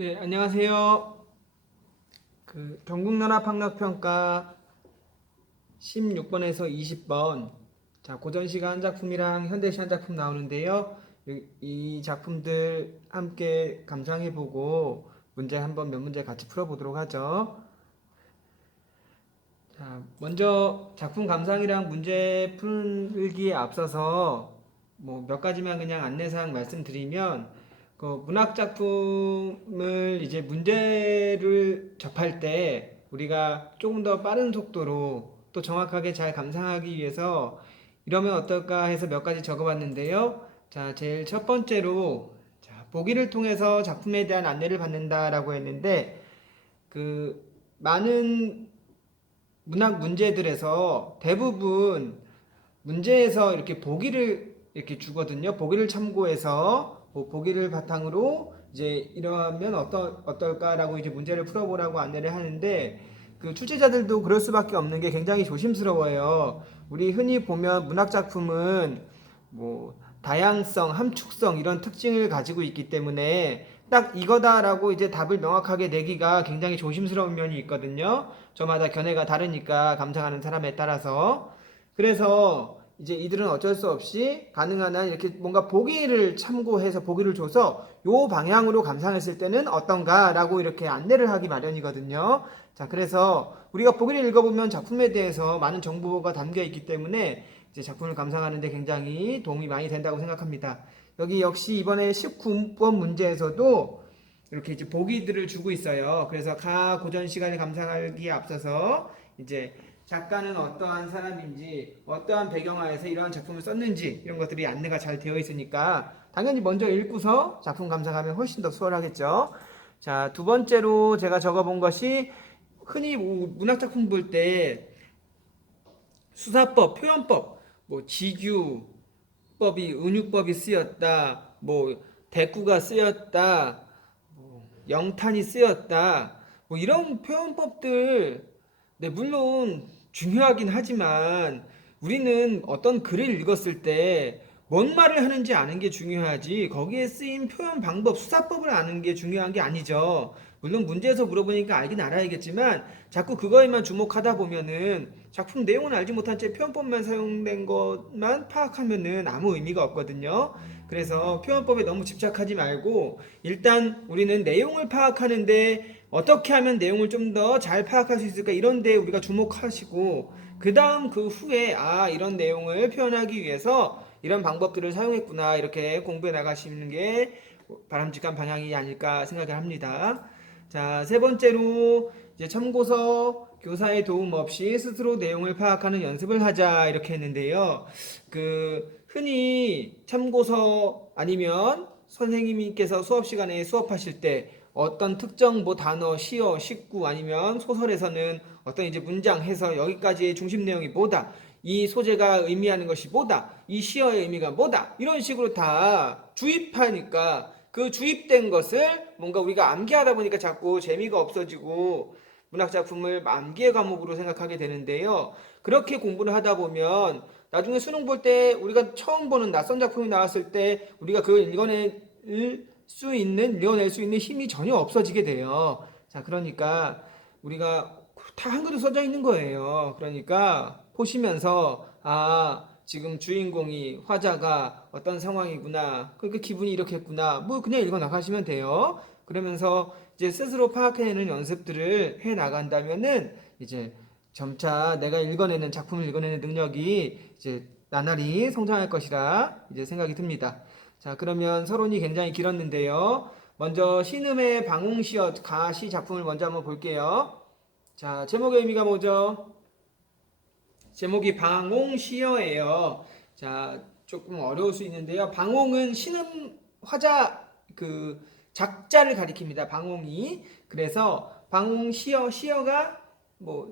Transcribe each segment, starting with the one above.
네, 안녕하세요. 경북연합학력평가 16번에서 20번. 자, 고전시가 한 작품이랑 현대시 한 작품 나오는데요. 이 작품들 함께 감상해보고 문제 한번 몇 문제 같이 풀어보도록 하죠. 자, 먼저 작품 감상이랑 문제 풀기에 앞서서 뭐 몇 가지만 그냥 안내사항 말씀드리면, 문학 작품을 이제 문제를 접할 때 우리가 조금 더 빠른 속도로 또 정확하게 잘 감상하기 위해서 이러면 어떨까 해서 몇 가지 적어봤는데요. 자, 제일 첫 번째로, 자, 보기를 통해서 작품에 대한 안내를 받는다라고 했는데, 많은 문학 문제들에서 대부분 문제에서 이렇게 보기를 이렇게 주거든요. 보기를 참고해서 보기를 바탕으로 이제 이러면 어떨까라고 이제 문제를 풀어보라고 안내를 하는데, 출제자들도 그럴 수밖에 없는 게 굉장히 조심스러워요. 우리 흔히 보면 문학 작품은 뭐 다양성, 함축성 이런 특징을 가지고 있기 때문에 딱 이거다라고 이제 답을 명확하게 내기가 굉장히 조심스러운 면이 있거든요. 저마다 견해가 다르니까 감상하는 사람에 따라서. 그래서 이제 이들은 어쩔 수 없이 가능한 한 이렇게 뭔가 보기를 참고해서 보기를 줘서 요 방향으로 감상했을 때는 어떤가라고 이렇게 안내를 하기 마련이거든요. 자, 그래서 우리가 보기를 읽어보면 작품에 대해서 많은 정보가 담겨 있기 때문에 이제 작품을 감상하는데 굉장히 도움이 많이 된다고 생각합니다. 여기 역시 이번에 19번 문제에서도 이렇게 이제 보기들을 주고 있어요. 그래서 가 고전 시간에 감상하기에 앞서서 이제 작가는 어떠한 사람인지, 어떠한 배경하에서 이러한 작품을 썼는지 이런 것들이 안내가 잘 되어 있으니까 당연히 먼저 읽고서 작품 감상하면 훨씬 더 수월하겠죠. 자, 두 번째로 제가 적어본 것이, 흔히 문학 작품 볼 때 수사법, 표현법, 뭐 지규법이, 은유법이 쓰였다, 뭐 대꾸가 쓰였다, 영탄이 쓰였다, 뭐 이런 표현법들, 네, 물론 중요하긴 하지만 우리는 어떤 글을 읽었을 때 뭔 말을 하는지 아는 게 중요하지, 거기에 쓰인 표현 방법, 수사법을 아는 게 중요한 게 아니죠. 물론 문제에서 물어보니까 알긴 알아야겠지만 자꾸 그거에만 주목하다 보면은 작품 내용은 알지 못한 채 표현법만 사용된 것만 파악하면은 아무 의미가 없거든요. 그래서 표현법에 너무 집착하지 말고 일단 우리는 내용을 파악하는데 어떻게 하면 내용을 좀 더 잘 파악할 수 있을까, 이런 데 우리가 주목하시고, 그 다음 그 후에 이런 내용을 표현하기 위해서 이런 방법들을 사용했구나, 이렇게 공부해 나가시는 게 바람직한 방향이 아닐까 생각을 합니다. 자, 세 번째로 이제 참고서, 교사의 도움 없이 스스로 내용을 파악하는 연습을 하자, 이렇게 했는데요. 흔히 참고서 아니면 선생님께서 수업 시간에 수업하실 때 어떤 특정 뭐 단어, 시어, 식구 아니면 소설에서는 어떤 이제 문장 해서 여기까지의 중심 내용이 뭐다, 이 소재가 의미하는 것이 뭐다, 이 시어의 의미가 뭐다, 이런 식으로 다 주입하니까 그 주입된 것을 뭔가 우리가 암기하다 보니까 자꾸 재미가 없어지고 문학 작품을 암기의 과목으로 생각하게 되는데요. 그렇게 공부를 하다 보면 나중에 수능 볼 때 우리가 처음 보는 낯선 작품이 나왔을 때 우리가 그걸 읽어낼 수 있는 힘이 전혀 없어지게 돼요. 자, 그러니까 우리가 다 한글로 써져 있는 거예요. 그러니까 보시면서 지금 주인공이, 화자가 어떤 상황이구나, 그러니까 기분이 이렇겠구나, 뭐 그냥 읽어 나가시면 돼요. 그러면서 이제 스스로 파악해내는 연습들을 해 나간다면은 이제 점차 내가 작품을 읽어내는 능력이 이제 나날이 성장할 것이라 이제 생각이 듭니다. 자, 그러면 서론이 굉장히 길었는데요. 먼저 신음의 방홍시어 가시 작품을 먼저 한번 볼게요. 자, 제목의 의미가 뭐죠? 제목이 방홍시어예요. 자, 조금 어려울 수 있는데요. 방홍은 신음 화자, 작자를 가리킵니다. 방홍이. 그래서 방홍시어, 시어가 뭐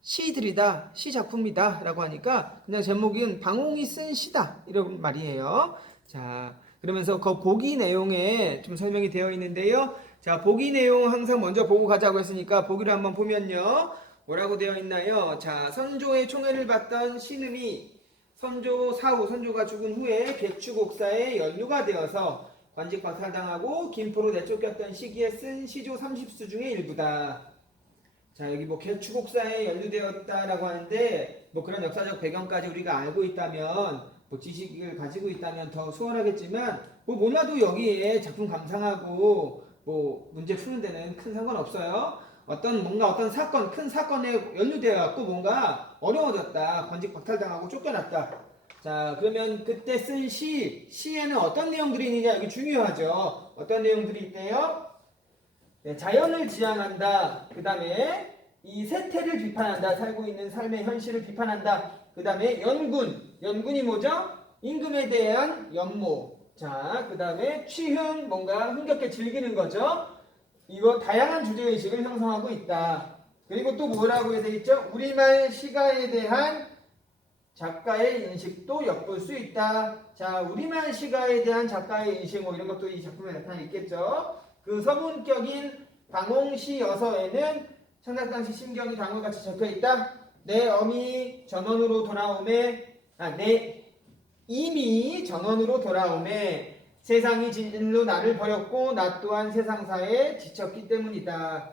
시들이다, 시 작품이다 라고 하니까 그냥 제목은 방홍이 쓴 시다, 이런 말이에요. 자, 그러면서 그 보기 내용에 좀 설명이 되어 있는데요. 자, 보기 내용 항상 먼저 보고 가자고 했으니까 보기를 한번 보면요, 뭐라고 되어 있나요? 자, 선조의 총애를 받던 신음이 선조가 죽은 후에 객추곡사에 연루가 되어서 관직 박탈당하고 김포로 내쫓겼던 시기에 쓴 시조 30수 중의 일부다. 자, 여기 뭐 개추곡사에 연루되었다라고 하는데 뭐 그런 역사적 배경까지 우리가 알고 있다면 뭐 지식을 가지고 있다면 더 수월하겠지만 뭐 몰라도 여기에 작품 감상하고 뭐 문제 푸는 데는 큰 상관없어요. 어떤 사건, 큰 사건에 연루되어 갖고 뭔가 어려워졌다. 관직 박탈당하고 쫓겨났다. 자, 그러면 그때 쓴 시에는 어떤 내용들이 있느냐 여기 중요하죠. 어떤 내용들이 있대요? 네, 자연을 지향한다. 그 다음에 이 세태를 비판한다. 살고 있는 삶의 현실을 비판한다. 그 다음에 연군이 뭐죠? 임금에 대한 연모. 자, 그 다음에 취흥, 뭔가 흥겹게 즐기는 거죠. 이거 다양한 주제의식을 형성하고 있다. 그리고 또 뭐라고 해야 되겠죠? 우리말 시가에 대한 작가의 인식도 엿볼 수 있다. 자, 우리말 시가에 대한 작가의 인식 뭐 이런 것도 이 작품에 나타나 있겠죠. 그 서문격인 방홍시여서에는 창작 당시 심경이 다음과 같이 적혀 있다. 내 어미 전원으로 돌아오매, 내 이미 전원으로 돌아오매 세상이 진일로 나를 버렸고 나 또한 세상사에 지쳤기 때문이다.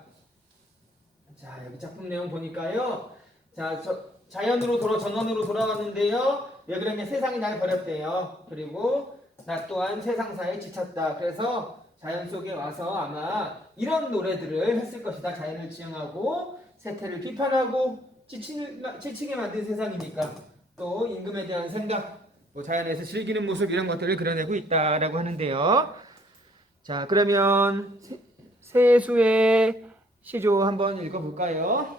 자, 여기 작품 내용 보니까요. 자, 전원으로 돌아왔는데요. 왜 그러냐? 세상이 날 버렸대요. 그리고 나 또한 세상사에 지쳤다. 그래서 자연 속에 와서 아마 이런 노래들을 했을 것이다. 자연을 지향하고 세태를 비판하고 지치게 만든 세상이니까 또 임금에 대한 생각, 뭐 자연에서 즐기는 모습 이런 것들을 그려내고 있다라고 하는데요. 자, 그러면 세수의 시조 한번 읽어볼까요?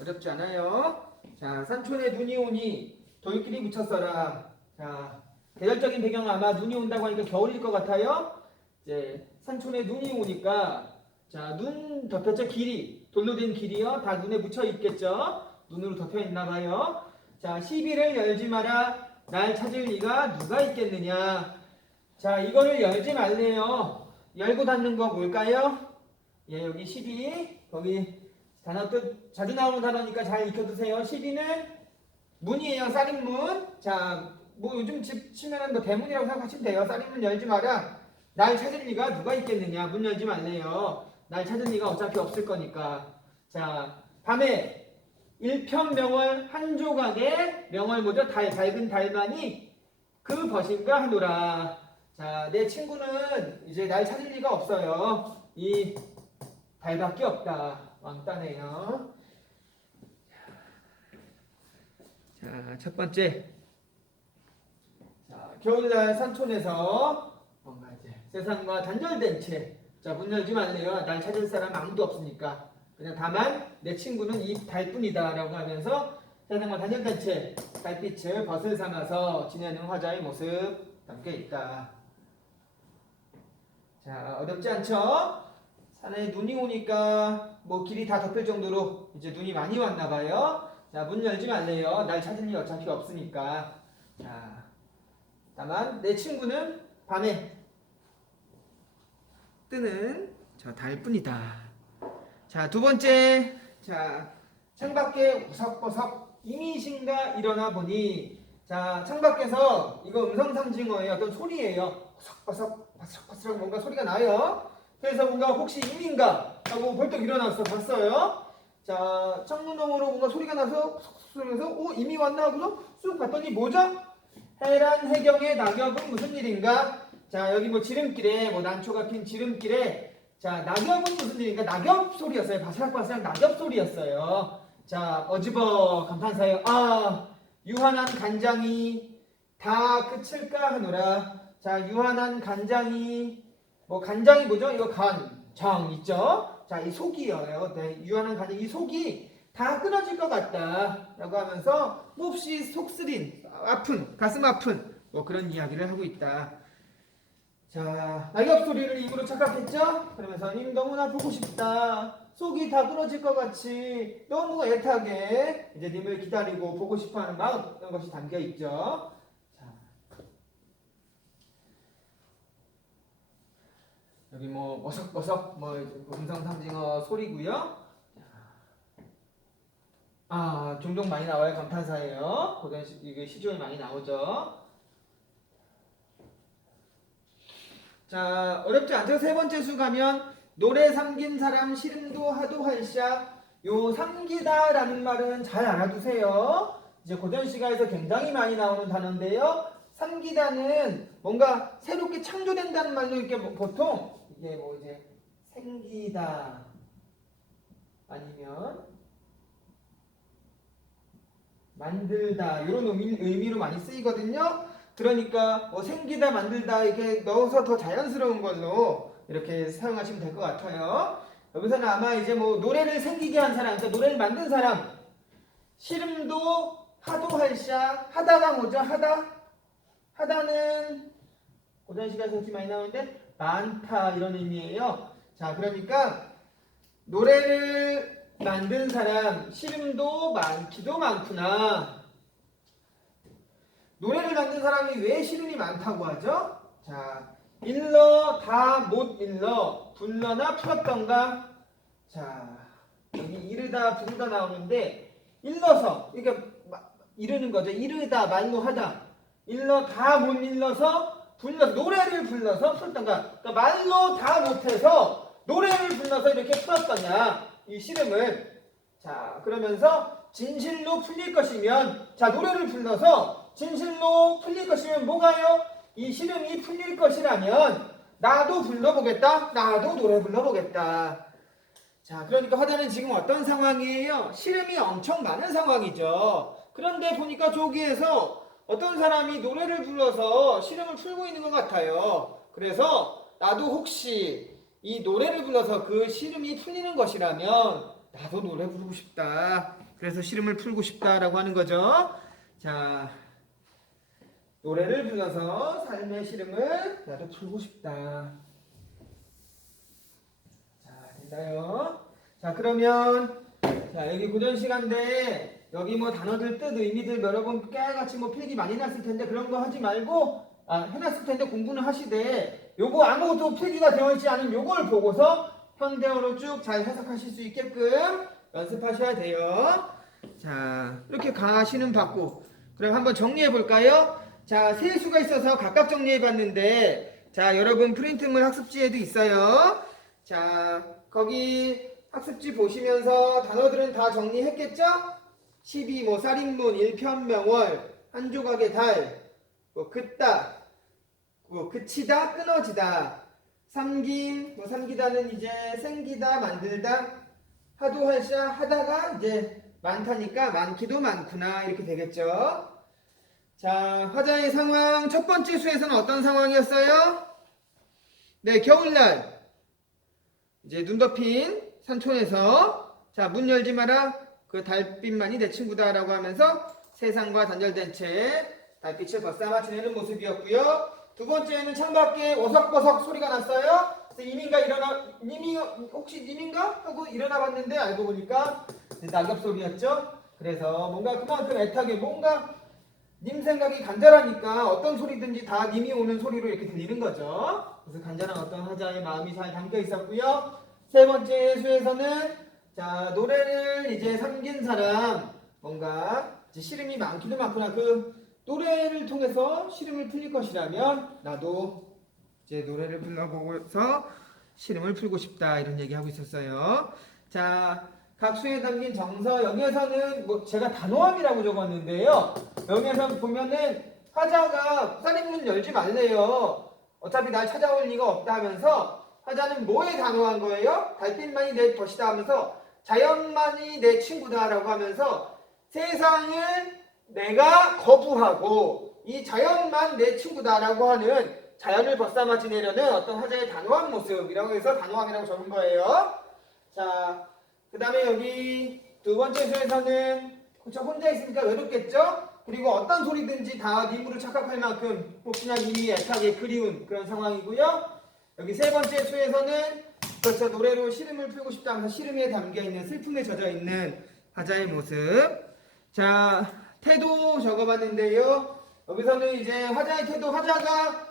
어렵지 않아요. 자, 산촌에 눈이 오니 돌끼리 묻혔어라. 자, 대략적인 배경은 아마 눈이 온다고 하니까 겨울일 것 같아요. 이제 산촌에 눈이 오니까 자, 눈 덮였죠. 돌로 된 길이요. 다 눈에 묻혀 있겠죠. 눈으로 덮여 있나 봐요. 자, 시비를 열지 마라. 날 찾을 리가 누가 있겠느냐. 자, 이거를 열지 말래요. 열고 닫는 거 뭘까요? 예, 여기 시비, 거기 단어 뜻 자주 나오는 단어니까 잘 익혀두세요. 시비는 문이에요. 쌀인문. 자, 뭐 요즘 집 치면은 뭐 대문이라고 생각하시면 돼요. 쌀인문 열지 마라. 날 찾을 리가 누가 있겠느냐. 문 열지 말래요. 날 찾을 리가 어차피 없을 거니까. 자, 밤에 일편명월 한 조각에 명월 뭐죠? 밝은 달만이 그 벗인가 하노라. 자, 내 친구는 이제 날 찾을 리가 없어요. 이 달밖에 없다. 왕따네요. 자, 첫 번째. 자, 겨울날 산촌에서 뭔가 이제 세상과 단절된 채. 자, 문 열지 말래요. 날 찾을 사람 아무도 없으니까. 그냥 다만 내 친구는 이 달뿐이다 라고 하면서 세상과 단절된 채 달빛을 벗을 삼아서 지내는 화자의 모습 담겨 있다. 자, 어렵지 않죠? 산에 눈이 오니까 뭐 길이 다 덮일 정도로 이제 눈이 많이 왔나 봐요. 자, 문 열지 말래요. 날 찾을 일 어차피 없으니까. 자, 다만 내 친구는 밤에 뜨는 저 달뿐이다. 자, 두 번째. 자, 창밖에 우석버석 이미신가 일어나 보니. 자, 창밖에서 이거 음성상징어의 어떤 소리예요. 우석버석 바삭바삭 뭔가 소리가 나요. 그래서 뭔가 혹시 임인가 하고 벌떡 일어나서 봤어요. 자, 창문너머로 뭔가 소리가 나서 소리면서 임이 왔나 하고서 쑥 봤더니 뭐죠? 해란 해경의 낙엽은 무슨 일인가? 자, 여기 뭐 지름길에 뭐 난초가 핀 지름길에 자, 낙엽은 무슨 일인가? 낙엽 소리였어요. 바삭바삭 낙엽 소리였어요. 자, 어지버 감탄사요. 유한한 간장이 다 그칠까 하노라. 자, 유한한 간장이 뭐 간장이 뭐죠? 이거 장 있죠? 자, 이 속이에요. 네, 유한한 간장 이 속이 다 끊어질 것 같다 라고 하면서 몹시 속쓰린 아픈 가슴 아픈 뭐 그런 이야기를 하고 있다. 자, 낙엽 소리를 입으로 착각했죠? 그러면서 님 너무나 보고 싶다. 속이 다 끊어질 것 같이 너무 애타게 이제 님을 기다리고 보고 싶어하는 마음 이런 것이 담겨 있죠. 여기 뭐 버석버석 뭐 음성상징어 소리고요. 종종 많이 나와요. 감탄사예요. 이게 시조에 많이 나오죠. 자, 어렵지 않죠? 세 번째 수 가면 노래 삼긴 사람 시름도 하도 할샤. 요 삼기다라는 말은 잘 알아두세요. 이제 고전 시가에서 굉장히 많이 나오는 단어인데요. 삼기다는 뭔가 새롭게 창조된다는 말로 이렇게 보통 이게 뭐 이제 생기다 아니면 만들다 이런 의미로 많이 쓰이거든요. 그러니까 뭐 생기다 만들다 이렇게 넣어서 더 자연스러운 걸로 이렇게 사용하시면 될 것 같아요. 여기서는 아마 이제 뭐 노래를 생기게 한 사람, 그러니까 노래를 만든 사람, 시름도 하도 할샤. 하다가 뭐죠? 하다는 고전 시가에서 이렇게 많이 나오는데 많다 이런 의미예요. 자, 그러니까 노래를 만든 사람 시름도 많기도 많구나. 노래를 만든 사람이 왜 시름이 많다고 하죠? 자, 일러 다 못 일러 불러나 풀었던가. 자, 여기 이르다 부르다 나오는데 일러서 그러니까 이르는 거죠. 이르다 말로 하다. 일러 다 못 일러서 불러서 노래를 불러서 풀었던가. 그러니까 말로 다 못해서 노래를 불러서 이렇게 풀었더냐 이 시름을. 자, 그러면서 진실로 풀릴 것이면, 자, 노래를 불러서 진실로 풀릴 것이면 뭐가요? 이 시름이 풀릴 것이라면 나도 불러보겠다. 나도 노래 불러보겠다. 자, 그러니까 화자는 지금 어떤 상황이에요? 시름이 엄청 많은 상황이죠. 그런데 보니까 저기에서 어떤 사람이 노래를 불러서 시름을 풀고 있는 것 같아요. 그래서 나도 혹시 이 노래를 불러서 그 시름이 풀리는 것이라면 나도 노래 부르고 싶다. 그래서 시름을 풀고 싶다라고 하는 거죠. 자, 노래를 불러서 삶의 시름을 나도 풀고 싶다. 자, 됐나요? 자, 그러면 자, 여기 고전 시간인데 여기 뭐 단어들 뜻 의미들 여러 번 깨알같이 뭐 필기 많이 났을 텐데 그런 거 하지 말고 해놨을 텐데 공부는 하시되 요거 아무것도 필기가 되어 있지 않은 요걸 보고서 현대어로 쭉 잘 해석하실 수 있게끔 연습하셔야 돼요. 자, 이렇게 가시는 받고 그럼 한번 정리해 볼까요? 자, 세 수가 있어서 각각 정리해 봤는데 자, 여러분 프린트물 학습지에도 있어요. 자, 거기 학습지 보시면서 단어들은 다 정리했겠죠? 12, 뭐 살인문, 일편명월, 한 조각의 달, 뭐 긋다, 뭐 그치다, 끊어지다, 삼김, 뭐 삼기다는 이제 생기다, 만들다, 하도 할샤 하다가 이제 많다니까 많기도 많구나 이렇게 되겠죠. 자, 화자의 상황 첫 번째 수에서는 어떤 상황이었어요? 네, 겨울날 이제 눈 덮인 산촌에서 자, 문 열지 마라. 그 달빛만이 내 친구다라고 하면서 세상과 단절된 채 달빛을 벗삼아 지내는 모습이었고요. 두 번째는 창밖에 오석버석 소리가 났어요. 그래서 님이 혹시 님인가 하고 일어나 봤는데 알고 보니까 낙엽 소리였죠. 그래서 뭔가 그만큼 애타게 뭔가 님 생각이 간절하니까 어떤 소리든지 다 님이 오는 소리로 이렇게 들리는 거죠. 그래서 간절한 어떤 화자의 마음이 잘 담겨 있었고요. 세 번째 수에서는 자, 노래를 이제 삼긴 사람 뭔가 이제 시름이 많기도 많구나. 그 노래를 통해서 시름을 풀릴 것이라면 나도 이제 노래를 불러보고서 시름을 풀고 싶다 이런 얘기하고 있었어요. 자, 각 수에 담긴 정서 여기에서는 뭐 제가 단호함이라고 적었는데요. 여기에서 보면은 화자가 살인문 열지 말래요. 어차피 날 찾아올 리가 없다 하면서 화자는 뭐에 단호한 거예요? 달빛만이 내 것이다 하면서 자연만이 내 친구다라고 하면서 세상을 내가 거부하고 이 자연만 내 친구다라고 하는 자연을 벗삼아 지내려는 어떤 화자의 단호한 모습이라고 해서 단호함이라고 적은 거예요. 자, 그 다음에 여기 두 번째 수에서는 그쵸, 혼자 있으니까 외롭겠죠? 그리고 어떤 소리든지 다 님으로 착각할 만큼 혹시나 님이 애타게 그리운 그런 상황이고요. 여기 세 번째 수에서는 그렇죠, 노래로 시름을 풀고 싶다 하면서 시름에 담겨있는 슬픔에 젖어있는 화자의 모습. 자, 태도 적어봤는데요. 여기서는 이제 화자의 태도, 화자가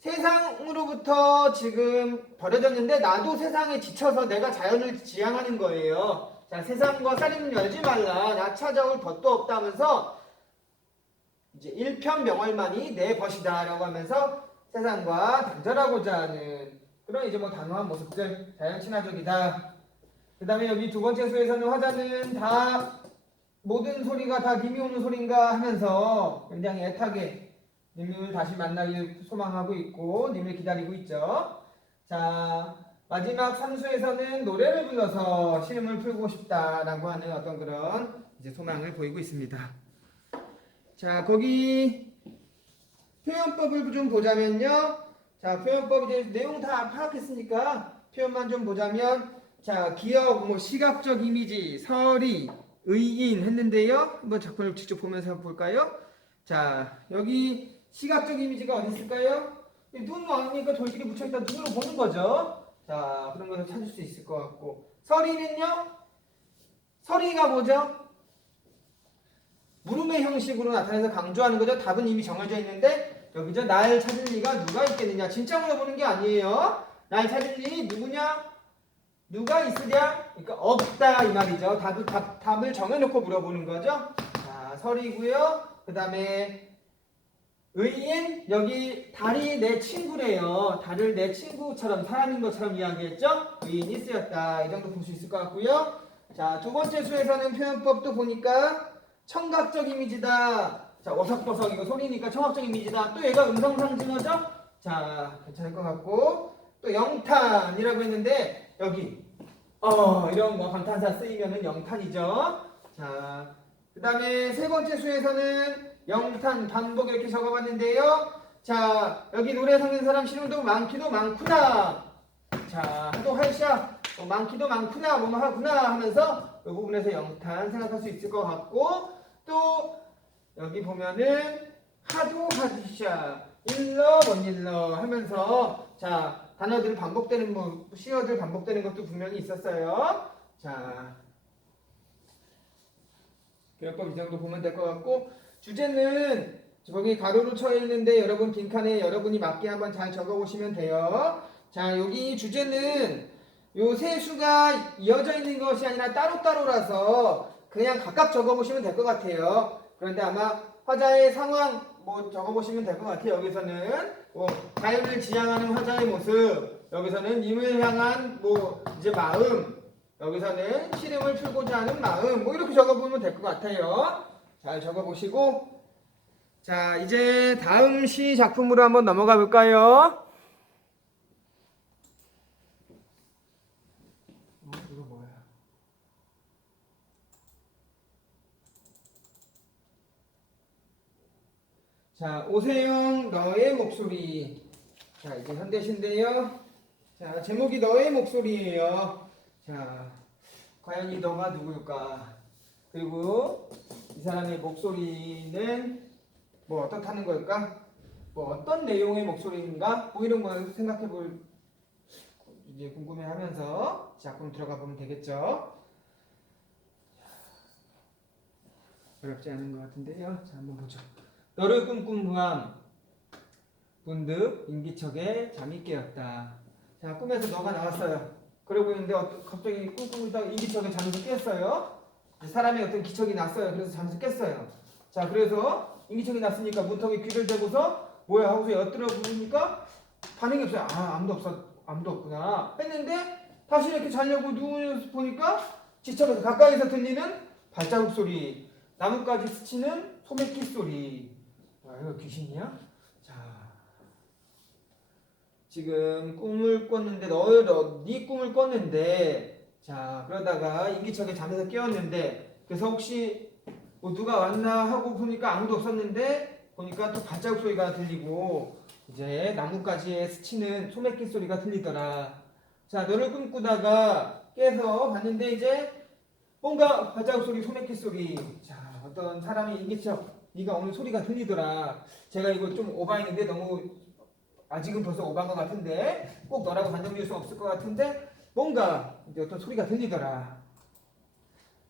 세상으로부터 지금 버려졌는데 나도 세상에 지쳐서 내가 자연을 지향하는 거예요. 자, 세상과 살인문 열지 말라. 나 찾아올 벗도 없다 하면서 이제 일편명월만이 내 벗이다 라고 하면서 세상과 단절하고자 하는 그런 이제 뭐 단호한 모습들, 자연 친화적이다. 그 다음에 여기 두 번째 수에서는 화자는 다 모든 소리가 다 님이 오는 소린가 하면서 굉장히 애타게 님을 다시 만나길 소망하고 있고 님을 기다리고 있죠. 자, 마지막 3수에서는 노래를 불러서 시름을 풀고 싶다라고 하는 어떤 그런 이제 소망을 보이고 있습니다. 자, 거기 표현법을 좀 보자면요. 자, 표현법 이제 내용 다 파악했으니까 표현만 좀 보자면, 자, 기억, 뭐 시각적 이미지, 서리, 의인 했는데요. 한번 작품을 직접 보면서 볼까요? 자, 여기 시각적 이미지가 어디 있을까요? 눈 왕이니까 돌길이 묻혀있다 눈으로 보는 거죠. 자, 그런 것을 찾을 수 있을 것 같고, 서리는요? 서리가 뭐죠? 물음의 형식으로 나타내서 강조하는 거죠. 답은 이미 정해져 있는데 여기죠. 날 찾을 리가 누가 있겠느냐. 진짜 물어보는 게 아니에요. 날 찾을 리 누구냐? 누가 있으랴? 그러니까 없다 이 말이죠. 답을 정해놓고 물어보는 거죠. 자, 설이고요. 그 다음에 의인, 여기 달이 내 친구래요. 달을 내 친구처럼 사람인 것처럼 이야기했죠. 의인이 쓰였다. 이 정도 볼 수 있을 것 같고요. 자, 두 번째 수에서는 표현법도 보니까 청각적 이미지다. 자, 어석버석 이거 소리니까 청각적 이미지다. 또 얘가 음성 상징어죠? 자, 괜찮을 것 같고, 또 영탄이라고 했는데 여기 이런 뭐 감탄사 쓰이면은 영탄이죠. 자, 그 다음에 세 번째 수에서는 영탄 반복 이렇게 적어봤는데요. 자, 여기 노래 섞는 사람 시름도 많기도 많구나. 자, 하도 할샤 많기도 많구나 뭐뭐 하구나 하면서 이 부분에서 영탄 생각할 수 있을 것 같고, 또 여기 보면은 하도 하디샤 일러 원일러 하면서 자, 단어들 반복되는 뭐 시어들 반복되는 것도 분명히 있었어요. 자, 교역법 이 정도 보면 될 것 같고, 주제는 거기 가로로 쳐 있는데 여러분 빈칸에 여러분이 맞게 한번 잘 적어 보시면 돼요. 자, 여기 주제는 요 세 수가 이어져 있는 것이 아니라 따로따로라서 그냥 각각 적어 보시면 될 것 같아요. 그런데 아마 화자의 상황 뭐 적어 보시면 될 것 같아요. 여기서는 뭐 자연을 지향하는 화자의 모습, 여기서는 님을 향한 뭐 이제 마음, 여기서는 시름을 풀고자 하는 마음, 뭐 이렇게 적어 보면 될 것 같아요. 잘 적어 보시고, 자, 이제 다음 시 작품으로 한번 넘어가 볼까요? 이거 뭐야? 자, 오세영 너의 목소리. 자, 이제 현대시인데요. 자, 제목이 너의 목소리예요. 자, 과연 이 너가 누굴까? 그리고 이 사람의 목소리는 뭐 어떻다는 걸까? 뭐 어떤 내용의 목소리인가? 뭐 이런 걸 생각해 볼 이제 궁금해하면서 작품 들어가 보면 되겠죠. 어렵지 않은 것 같은데요. 자, 한번 보죠. 너를 꿈꾼 후암 문득 인기척에 잠이 깨었다. 자, 꿈에서 너가 나왔어요. 그러고 있는데 갑자기 꿈꾸다가 인기척에 잠에서 깼어요. 사람의 어떤 기척이 났어요. 그래서 잠에서 깼어요. 자, 그래서 인기척이 났으니까 문턱에 귀를 대고서 뭐야 하고서 엿들어 보니까 반응이 없어요. 아, 아무도 없구나 했는데 다시 이렇게 자려고 누워서 보니까 지척에서 가까이서 들리는 발자국 소리, 나뭇가지 스치는 소매기 소리. 아, 이거 귀신이야? 자, 지금 꿈을 꿨는데 네 꿈을 꿨는데, 자, 그러다가 인기척에 잠에서 깨었는데, 그래서 혹시 뭐 누가 왔나 하고 보니까 아무도 없었는데 보니까 또 발자국 소리가 들리고 이제 나뭇가지에 스치는 소매기 소리가 들리더라. 자, 너를 꿈꾸다가 깨서 봤는데 이제 뭔가 발자국 소리, 소매기 소리. 자, 어떤 사람이 인기척 네가 오늘 소리가 들리더라. 제가 이거 좀 오바했는데 너무 아직은 벌써 오바한 것 같은데 꼭 너라고 단정 지을 수 없을 것 같은데 뭔가 이제 어떤 소리가 들리더라.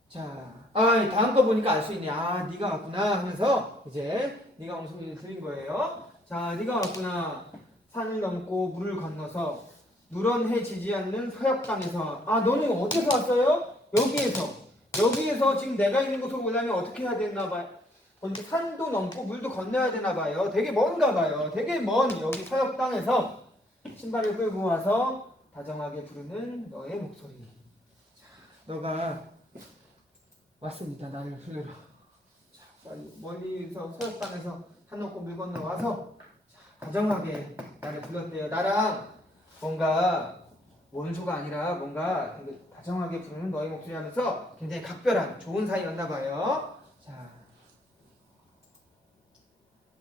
자, 다음 거 보니까 알 수 있네. 아, 네가 왔구나 하면서 이제 네가 오늘 소리를 들린 거예요. 자, 네가 왔구나. 산을 넘고 물을 건너서 누런 해 지지 않는 서역 땅에서. 아, 너는 어디서 왔어요? 여기에서 지금 내가 있는 곳으로 오려면 어떻게 해야 되나 봐요? 먼저 산도 넘고 물도 건너야 되나 봐요. 되게 먼가 봐요. 되게 먼 여기 서역 땅에서 신발을 끌고 와서 다정하게 부르는 너의 목소리. 자, 너가 왔습니다. 나를 부르러. 자, 빨리 멀리서 서역 땅에서 산 넘고 물 건너 와서 다정하게 나를 불렀대요. 나랑 뭔가 원수가 아니라 뭔가 되게 다정하게 부르는 너의 목소리 하면서 굉장히 각별한 좋은 사이였나 봐요. 자,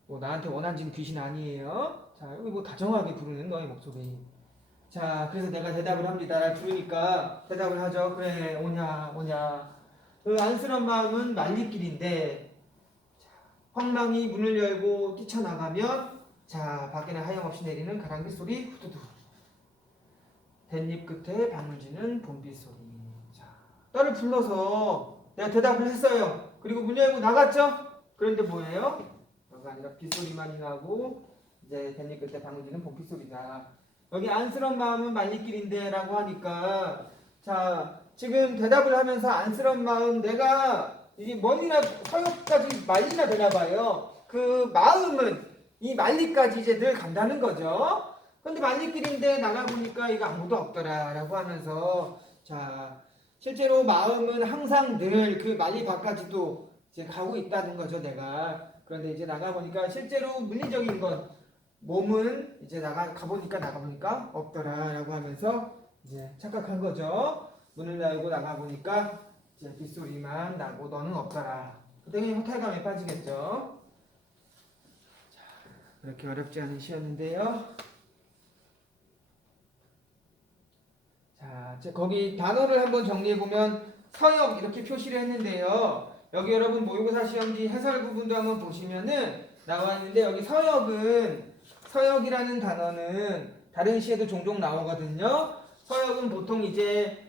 뭐 나한테 원한지는 귀신 아니에요. 자, 여기 뭐 다정하게 부르는 너의 목소리. 자, 그래서 내가 대답을 합니다. 날 부르니까 대답을 하죠. 그래, 오냐, 오냐. 그 안쓰러운 마음은 말리길인데, 황망이 문을 열고 뛰쳐나가면, 자, 밖에는 하염없이 내리는 가랑비 소리, 후두두. 댄잎 끝에 방울지는 봄비 소리. 자, 나를 불러서 내가 대답을 했어요. 그리고 문 열고 나갔죠? 그런데 뭐예요? 가 아니라 빗소리만이 나고 이제 댄잎 끝에 방울지는 봄비 소리다. 여기 안쓰러운 마음은 말리길인데 라고 하니까 자 지금 대답을 하면서 안쓰러운 마음 내가 이게 멀리나 서역까지 말리나 되나 봐요. 그 마음은 이 말리까지 이제 늘 간다는 거죠. 근데 말리길인데 나가보니까 이거 아무도 없더라 라고 하면서 자 실제로 마음은 항상 늘 그 말리 밖까지도 이제 가고 있다는 거죠 내가. 그런데 이제 나가보니까 실제로 물리적인 건 몸은 이제 가보니까 없더라라고 하면서 이제 착각한 거죠. 문을 열고 나가보니까 이제 빗소리만 나고 너는 없더라. 그때 그냥 허탈감에 빠지겠죠. 자, 그렇게 어렵지 않은 시였는데요. 자, 거기 단어를 한번 정리해보면 서역 이렇게 표시를 했는데요. 여기 여러분 모의고사 시험지 해설 부분도 한번 보시면은 나와 있는데 여기 서역이라는 단어는 다른 시에도 종종 나오거든요. 서역은 보통 이제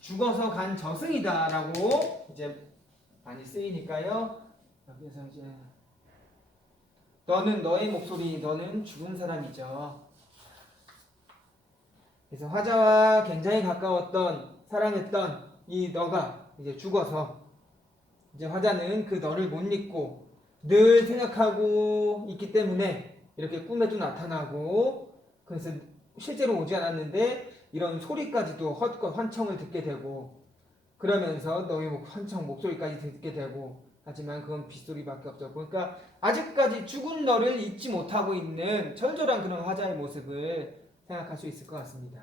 죽어서 간 저승이다라고 이제 많이 쓰이니까요. 여기서 이제 너는 너의 목소리, 너는 죽은 사람이죠. 그래서 화자와 굉장히 가까웠던 사랑했던 이 너가 이제 죽어서 이제 화자는 그 너를 못 잊고 늘 생각하고 있기 때문에 이렇게 꿈에도 나타나고 그래서 실제로 오지 않았는데 이런 소리까지도 헛것 환청을 듣게 되고 그러면서 너의 환청 목소리까지 듣게 되고 하지만 그건 빗소리밖에 없죠. 그러니까 아직까지 죽은 너를 잊지 못하고 있는 절절한 그런 화자의 모습을 생각할 수 있을 것 같습니다.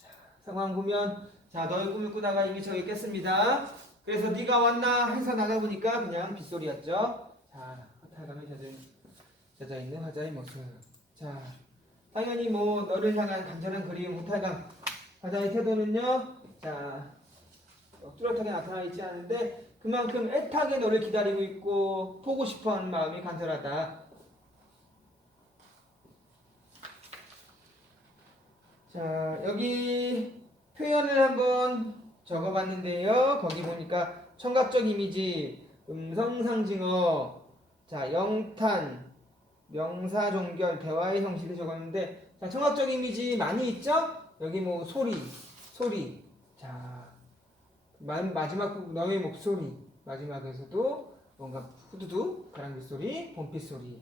자, 상황 보면 자 너의 꿈을 꾸다가 이미 저 있겠습니다. 그래서 네가 왔나 해서 나가보니까 그냥 빗소리였죠. 자, 허탈감에 젖어 있는 화자의 모습. 자, 당연히 뭐 너를 향한 간절한 그리움, 허탈감. 화자의 태도는요. 자, 뚜렷하게 나타나 있지 않은데 그만큼 애타게 너를 기다리고 있고 보고 싶어하는 마음이 간절하다. 자, 여기 표현을 한번 적어봤는데요. 거기 보니까 청각적 이미지, 음성상징어, 자 영탄, 명사 종결, 대화의 형식을 적었는데 자 청각적 이미지 많이 있죠? 여기 뭐 소리, 자 마지막 부분 너의 목소리, 마지막에서도 뭔가 후두두, 가랑비 소리, 봄빛 소리.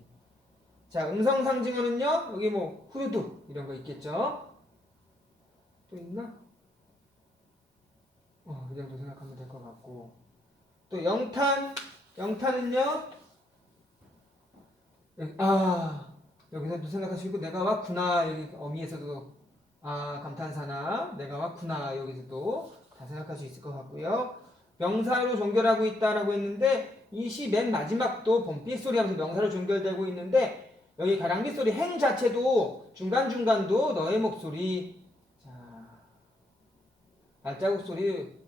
자 음성상징어는요 여기 뭐 후두두 이런 거 있겠죠? 또 있나? 이 정도 생각하면 될 것 같고 또 영탄은요 여기서도 생각하시고 내가 왔구나 여기 어미에서도 감탄사나 내가 왔구나 여기서도 다 생각할 수 있을 것 같고요. 명사로 종결하고 있다라고 했는데 이 시 맨 마지막도 봄빛 소리 하면서 명사로 종결되고 있는데 여기 가랑비 소리 행 자체도 중간중간도 너의 목소리 자 발자국 소리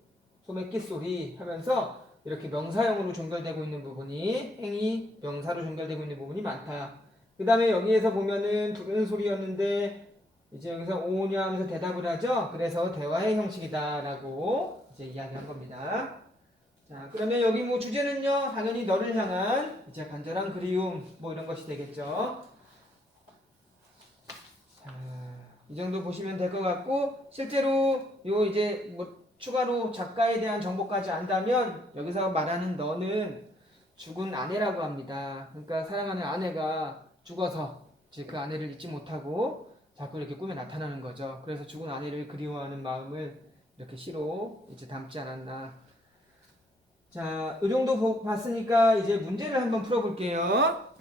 소매깃 소리 하면서 이렇게 명사형으로 종결되고 있는 부분이 행이 명사로 종결되고 있는 부분이 많다. 그 다음에 여기에서 보면은 부르는 소리였는데 이제 여기서 오냐 하면서 대답을 하죠. 그래서 대화의 형식이다 라고 이제 이야기한 겁니다. 자 그러면 여기 뭐 주제는요 당연히 너를 향한 이제 간절한 그리움 뭐 이런 것이 되겠죠. 자, 이 정도 보시면 될 것 같고 실제로 요 이제 뭐 추가로 작가에 대한 정보까지 안다면 여기서 말하는 너는 죽은 아내라고 합니다. 그러니까 사랑하는 아내가 죽어서 이제 그 아내를 잊지 못하고 자꾸 이렇게 꿈에 나타나는 거죠. 그래서 죽은 아내를 그리워하는 마음을 이렇게 시로 이제 담지 않았나. 자, 이 정도 봤으니까 이제 문제를 한번 풀어볼게요.